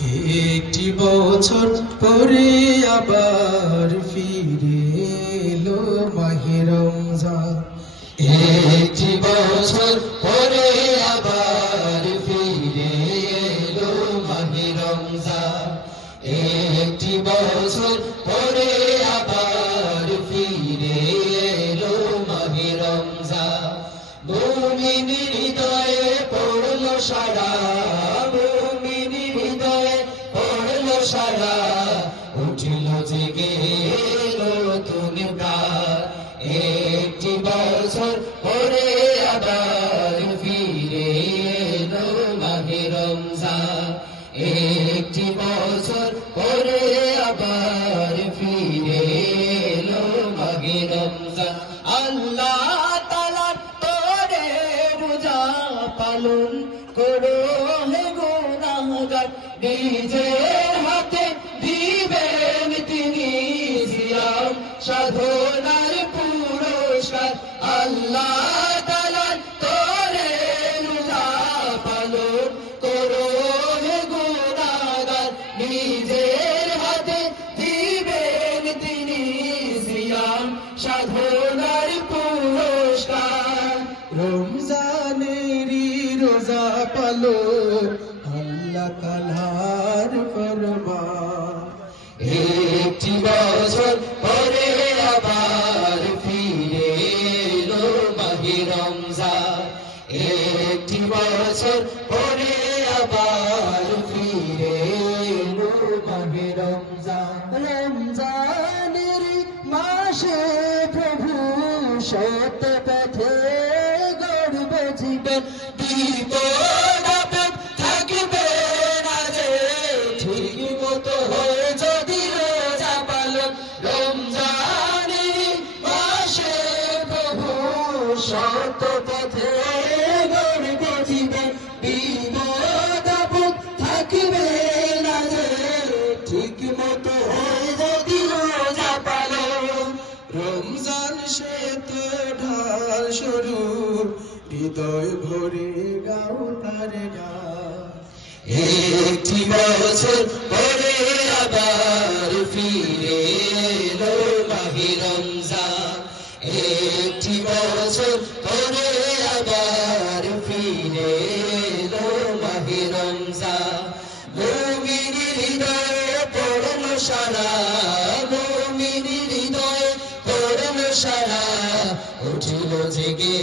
একটি বছর পরে আবার ফিরে এলো মাহে রমজান। একটি বছর পরে আবার ফিরে এলো মাহে রমজান। একটি বছর পরে আবার ফিরে এলো মাহে রমজান। মুমিন হৃদয়ে পড়ল সারা পড়ল সারা উঠিল জেগে তুমি প্রাণ একটি বছর পরে আবার ফিরে এলো মাহে একটি বছর পরে আবার ফিরে এলো মাহে রমজান। আল্লাহ রোজা পালন করো হে গুনাহগার। নিজের সাধনার পুরস্কার, আল্লাহ তালার তোরে পালন করো হে গুনাহগার নিজের হাতে দিবেন তিনি সিয়াম। সাধনার পুরস্কার, রমজানেরই রোজা পালো। আল্লাহ তালার ফরমান একটি বছর রমজান একটি বছর পরে আবার রমজান রমজানের মাসে প্রভু সত পথে গর্ব জীবন বিপদ সত পথে গড়ব জীবন বিপদ আপদ না ঠিক মতো যদি রোজা পালন। রমজান সে তো ঢাল স্বরূপ, হৃদয় ভরে গাও তার আবার ফিরে এলো একটি বছর পরে আবার ফিরে এলো মাহি রমজান। মুমিন হৃদয়ে পড়ল সারা মুমিন হৃদয়ে পড়ল সারা। উঠিল জেগে